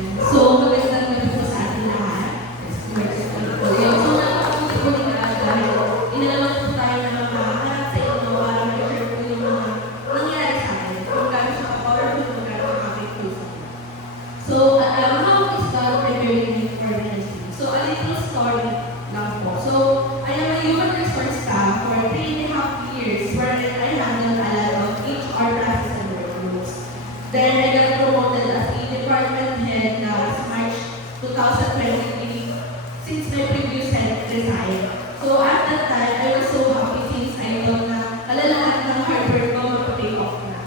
So, magandang gabi po sa ating lahat. So, nakakapunti po din dahil inalaman po tayo ng mga harap sa inyo para ma-share po yung mga nangyari sa akin. Kung gano'n siya ka-powerful, kung gano'n ka-kapit po sa akin. So, how is God preparing me for the ministry? So, a little story lang po. So, I am a human resource staff for 3.5 years wherein I handle a lot of HR processes and workflows. Then, I got promoted as a department head last March 2023 since my previous head resigned. So at that time, I was so happy since I thought na lahat ng hard work ko mag-pay off na.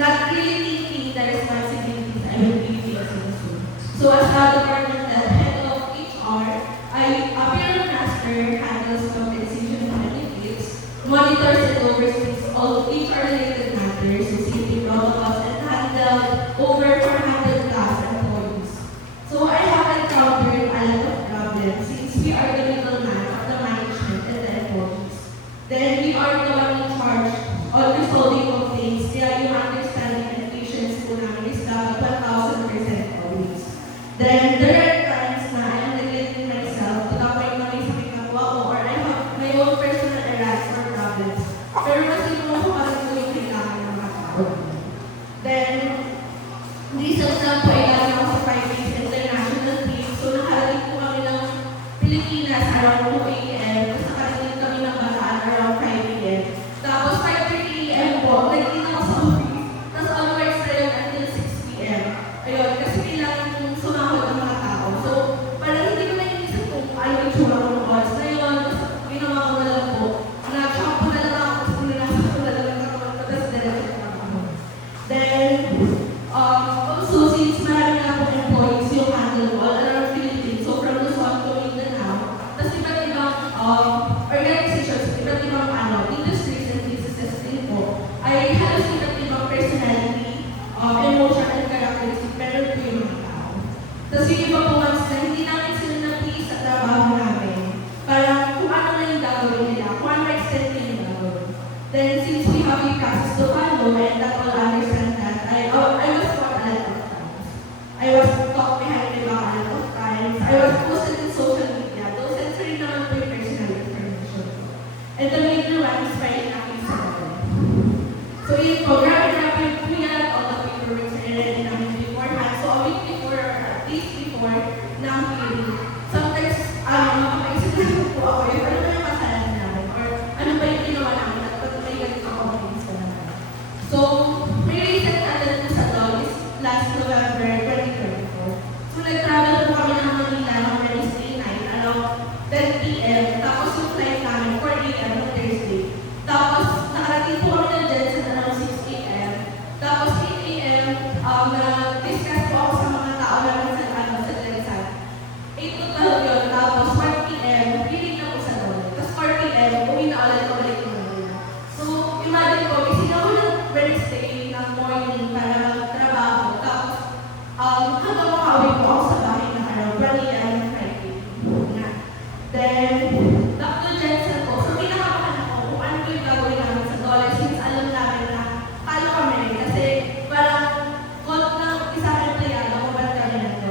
Not really thinking the responsibilities I will be facing soon. So as the department head of HR, I appear on master, handles compensation and benefits, monitors and oversees all HR-related matters, safety protocols, and handle over 400 plus employees. So I have encountered a lot of problems since we are the middleman of the management and the employees. Then we are the one in charge of resolving complaints, kaya yung understanding and patience po namin is dapat 1,000% always. Then there are times na I am neglecting myself to the point na may sakit na po ako or I have my own personal errands or problems. Pero mas yung mga kapatid ko yung kailangan ng mga tao. Then, recent lang po ay galing ako sa 5 days international team. So, nakarating po kami ng Pilipinas around 2 a.m. Tapos nakarating kami ng Bataan around 5 p.m. Tapos 5:30 a.m. po, nag-in ako sa office. Tapos onwards na yun until 6 p.m. Ayun, kasi kailangan yung sumahod ng mga tao. So, parang hindi ko naiisip kung ano yung tsura ko ng odds na yun. Tapos ginawa ko na lang po. Nag-shampoo na lang ako. Tapos pinunasa ko na lang ang katawan ko. Tapos diretso na ako. Then, also, since marami na akong employees yung handle ko all around Philippines, so from Luzon to Mindanao, tapos iba't ibang organizations, iba't ibang industries and businesses din po, ay halos iba't ibang personality, emotion and characteristic, meron po yung mga tao. Tapos yung iba po once na hindi namin sila na-please sa trabaho namin, parang kung ano na yung gagawin nila, kung ano extent na yung gagawin. Then since we have a process to follow and that all understand that, I was taught a lot of times. I was taught behind the back a lot of times. I was posted in social media. Those censoring naman po yung personal information. And the major one is filing a case sa akin. So yun po, grabe po yan, all the paperwork are ready namin beforehand. So a week before, or at least before, ng hearing, sometimes, makapaisip na po ako, ano ba yung kasalanan namin? Or ano ba yung ginawa namin? At ba't may ganito ako mag-inis ko naman? So, may recent attend po sa dog is last November 2024. So, nag-travel po kami ng Manila ng Wednesday night around 10 p.m. Tapos yung flight namin 4 a.m. on Thursday. Tapos, nakarating po kami ng Jensen around 6 a.m. Tapos 8 a.m. Na-discuss po ako sa mga tao namin sa Jensen. 8 to 12 yun. Tapos 1 p.m. Piling na po sa dog. Tapos 4 p.m. Uwi na ulit pabalik ng Manila. So, imagine po, gising ako ng Wednesday ng morning para magtrabaho. Tapos, hanggang makauwi po ako sa bahay ng araw, 1 a.m. Friday. Then, back to Jensen po. So, pinakabahan ako kung ano yung gagawin namin sa dollars since alam namin na paano kami rin. Kasi, parang, call ng isang empleyado kung ba't kami nandun.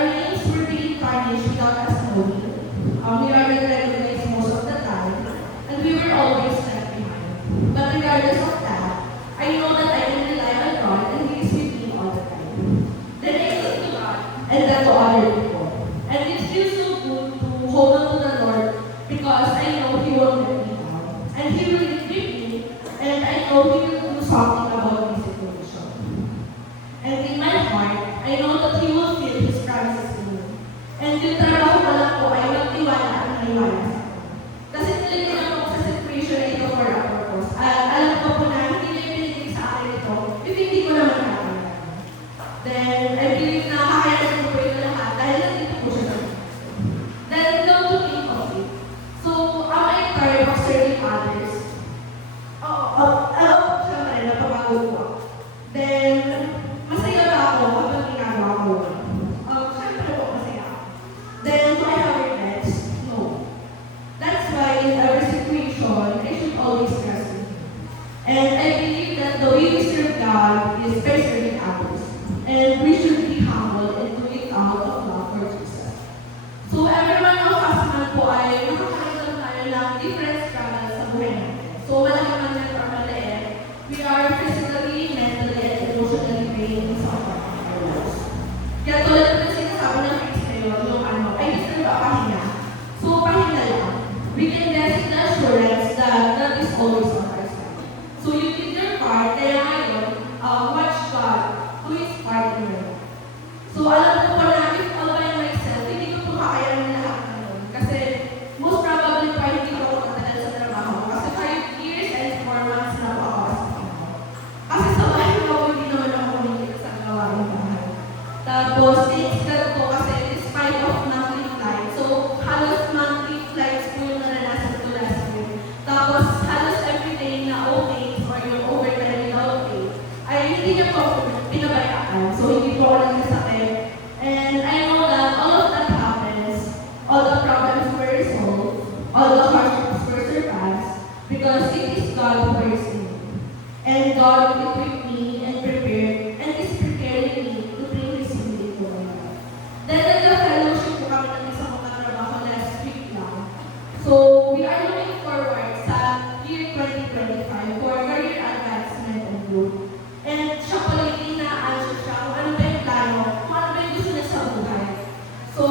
our names were being tarnished without us knowing. We are not recognized most of the time, and we were always left behind. But regardless of that, I know that I can rely on God and He is with me all the time. Then I look to God and then to other people. And it feels so good to hold on to the Lord because I know He won't let me down. And He will equip me, and I know He will do something about this situation. And in my heart, I know that He will fill His promises to me. And yung trabaho ko lang po ay magtiwala at maniwala sa Kanya. Kasi nilagyan ako sa situation na ito for a purpose. At alam ko po na hindi niya pinigil sa akin ito if hindi ko naman nakakaya. Then, I believe na kakayanin ko po ito lahat dahil nandito po siya sa akin. Then, come to think of it. So, am I tired of serving others? Siyempre, napapagod ko. Then, masaya ba ako kapag ginagawa ko? Siyempre po, masaya ako. Then, do I have regrets? No. That's why in our situation, I should always trust Him. And I believe that the way we serve God is by serving others. And we should be humble and do it out of love for Jesus. So everyone of us man po ay nakakaroon tayo ng different struggles sa buhay natin. So malaki man yan or maliit, we are physically, mentally, and emotionally drained in some part of our lives. Kaya tulad ng sinasabi ng Chris ngayon, yung ay gusto ba pahinga? So pahinga lang. We can rest in the assurance that God is always on our side. So you did your part, kaya ngayon, watch God do His part in your life. So alam ko po na if all by myself, hindi ko po kakayanin lahat ng yun. Kasi most probably pa hindi ko ako matagal sa trabaho. Kasi 5 years and 4 months na po ako sa trabaho. Kasi sa bahay ko, hindi naman ako kumikita sa gawain bahay. Tapos, thanks God po kasi despite of monthly flight, so halos monthly flights po yung naranasan ko last year. Tapos, halos everyday na okay or yung overtime without pay, ay hindi niya po ako pinabayaan. So, hindi po ako nagkasakit. And I know that all of that happens, all the problems were resolved, all the hardships were surpassed, because it is God who works in me. And God equipped me and prepared, and is preparing me to bring His will into my life. Then, nag-fellowship po kami ng isang katrabaho last week lang. So, we are looking forward sa year 2025 for career advancement and growth. And siya po lately na-answer siya kung ano ba yung plano, kung ano ba yung gusto niya sa buhay. So,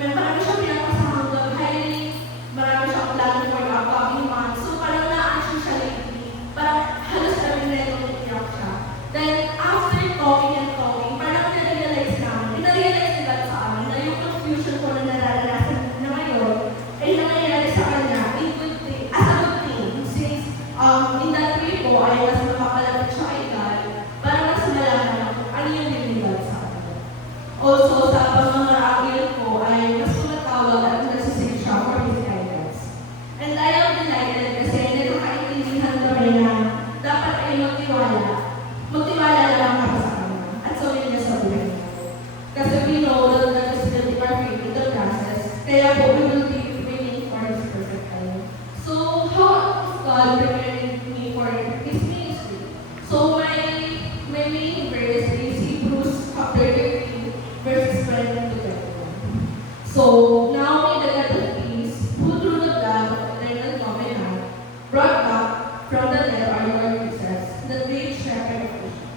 marami siya pinapasahang hiring, marami siyang plano for the upcoming months. So, parang na-answer siya lately. Parang halos kami na yung iyak siya. Then, after talking and talking, parang na-realize nila sa amin na yung confusion ko na nararanasan na ngayon ay nangyayari sa kanya in good thing, as a good thing. Since in that way po ay mas makapalapit siya kay God, para mas malaman kung ano yung nililibad sa kanya. Also, sa pamamarakilan ko ay mas tumatawag at nagsisig siya for His guidance. And I am delighted kasi nakakaintindihan kami na dapat ay magtiwala. Magtiwala lang kami sa kanya at sawin niya sa buhay niya. Kasi we know that God is building our faith in the process, kaya po we will be waiting for His perfect time. So, how is God preparing me for His ministry? So, my main verse is Hebrews chapter 13, verses 20 to 21. So, now may the God of peace, who through the blood of eternal covenant, brought back from the dead our Lord Jesus, the great shepherd of Israel,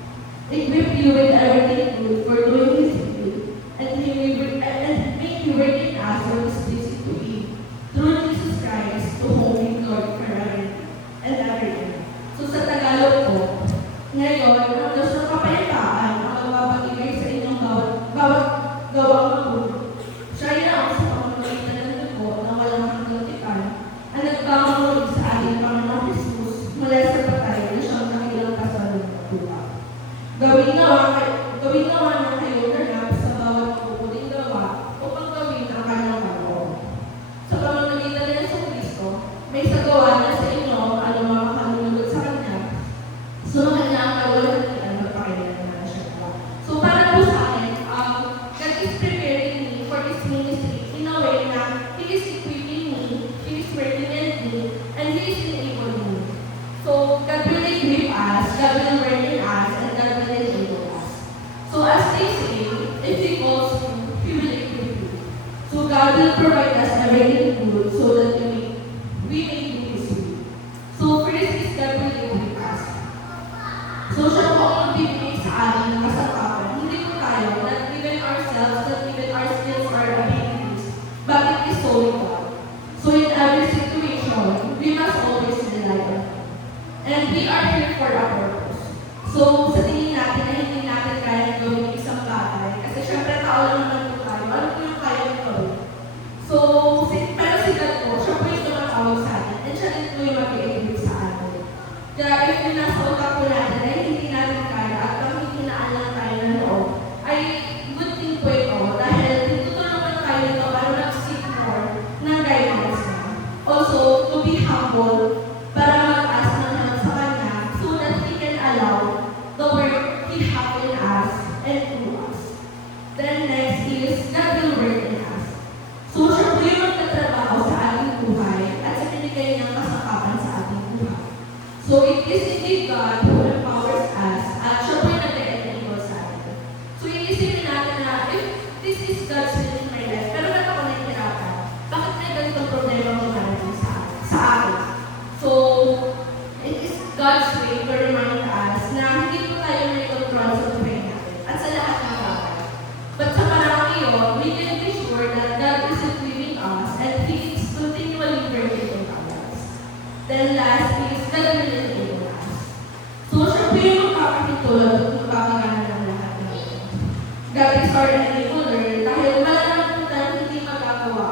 equip you with everything good for doing His will, and make you work in us what is pleasing to Him, through Jesus Christ, to whom we glory forever and ever. So sa Tagalog po, ngayon, ang Diyos ng kapayapaan ang magpapagibay sa inyong bawat gawang mabuti. Siya ay naang sa pamamagitan ng dugo na walang hanggantipan, ang nagpamamuli sa ating Panginoong Jesus mula sa patay na siyang nakilang kasalong pagtulak. Gawin nawa ng kayo ganap sa bawat pupuling gawa upang gawin ang kanyang kaloob. Sa pamamagitan ng Yesu Kristo, may sagawa na sa inyo ang anumang makalulugod sa Kanya. Sunod na ang kawalan magpakailan na siya. So para po sa akin, God is preparing me for this ministry in a way na He is equipping me, He is working in me, and He is enabling me. So God will equip us, God will work in us, and God will enable us. So as they say, if He calls you, He will provide us everything good so that we may do His will. So first is God will live with us. So siya po ang magbibigay sa atin ng kasangkapan. Hindi po tayo, not even ourselves, not even our skills or abilities, but it is solely God. So in every situation, we must always rely on Him. And we are here for a purpose. So sa tingin natin na hindi natin kaya gawin isang bagay, kasi syempre tao lang naman po tayo, ano po yung kaya nyo gawin? So, pero si God po, siya po yung tumatawag sa atin, and siya din po yung mag-i-equip sa atin. Kaya if yung nasa utak po natin ay hindi natin kaya at pag hindi naalang tayo ng loob, ay good thing po ito dahil tutulungan tayo nito para mag-seek more ng guidance niya. Also, to be humble para mag-ask ng help sa Kanya so that He can allow the work He has in us and through us. Then next is, God will work in us. So, siya po yung magtatrabaho sa ating buhay at sa binigay niyang kasangkapan sa ating buhay. So, it is indeed God who empowers us at siya po yung nag-enable sa atin. So, iisipin natin na if this is God's will in my life, pero ba't ako nahihirapan? Bakit may ganitong problema ko natin sa akin? So, it is God's way to remind us na hindi po tayo may control sa buhay natin at sa lahat ng bagay. But sa parang iyon, we can be sure that God isn't leaving us and He is continually working in our lives. Then last is, God will enable us. So, siya po yung magpapakitulad at magpapagana ng lahat natin. God is our enabler dahil wala naman po tayo hindi magagawa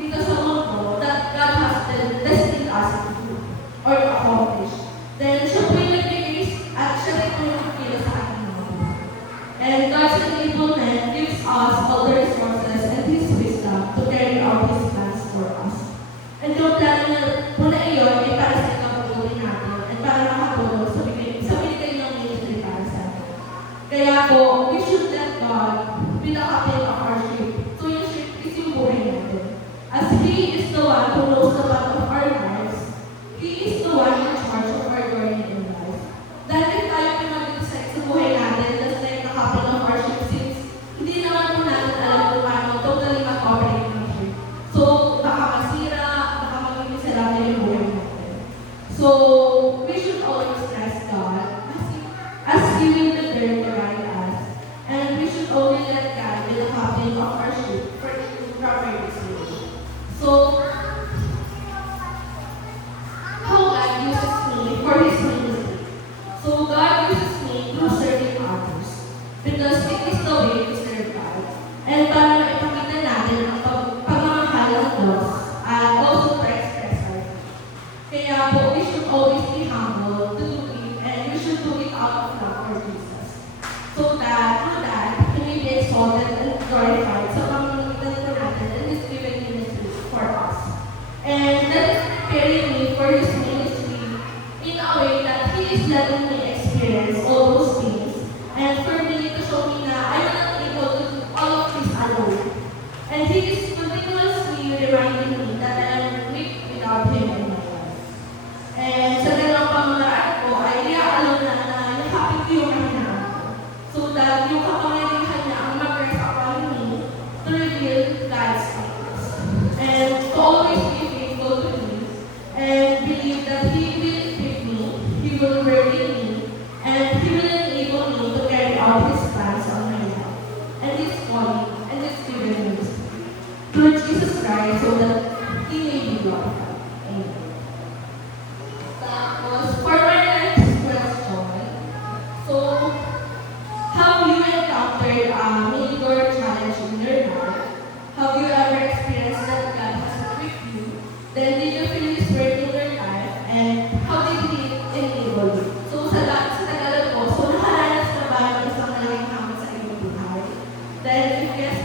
dito sa mundo that God has destined us to do or to accomplish. Then, siya po yung nagbigay at siya rin po yung nakikita sa ating mga buhay. And God's enablement gives us all the resources and His wisdom to carry out His plans for us. And yung plano na po na iyon ay para sa ikabubuhay natin and para makatulong sa binigay ng ministry para sa atin. Kaya po, we should let God be the captain of our ship. So yung ship is yung buhay natin. As He is the one who knows the path of our lives, He is the one in charge of our journey in life. Dahil if tayo may mag-decide sa buhay natin, that's like the captain of our ship, since hindi naman po natin alam kung paano totally mag-operate ng ship. So, baka masira, baka magiging sarap yung buhay natin. So, we should always trust God as He will be there to guide us. And we should only let God be the captain of our ship for it to properly sail. So, how God uses me for His ministry. So, God uses me through serving others because it is the way to serve God. And para maipakita natin ang pagmamahal ng Diyos and also to express our faith. Kaya po, we should always be humble to do it and we should do it out of love for Jesus. So that, through that, He may be exalted and glorified sa pamamagitan po natin and His given ministry for us. And that is preparing me for His ministry in a way that He is letting me experience all those things and for me to show me na I'm not able to do all of this alone. And He is continuously reminding me that I am weak without Him in my life. And sa ganang pamamaraan ko ay iaalon na yakapin ko yung kahinaan ko so that yung kapangyarihan niya ang mag-rest upon me to reveal God's things. And to always be faithful to Him and believe that He will equip me, He will work in me, and He will enable me to carry out His plans on my life and His calling and His given ministry through Jesus Christ so that He may be glorified. Amen. Tapos, for my next question, so, have you encountered a major challenge in your life? Have you ever experienced that God has equipped you? Then did you feel His work in your life? And how did He enable you? So, sa Tagalog po, so nakaranas na ba ng isang malaking hamon sa iyong buhay? Then, if yes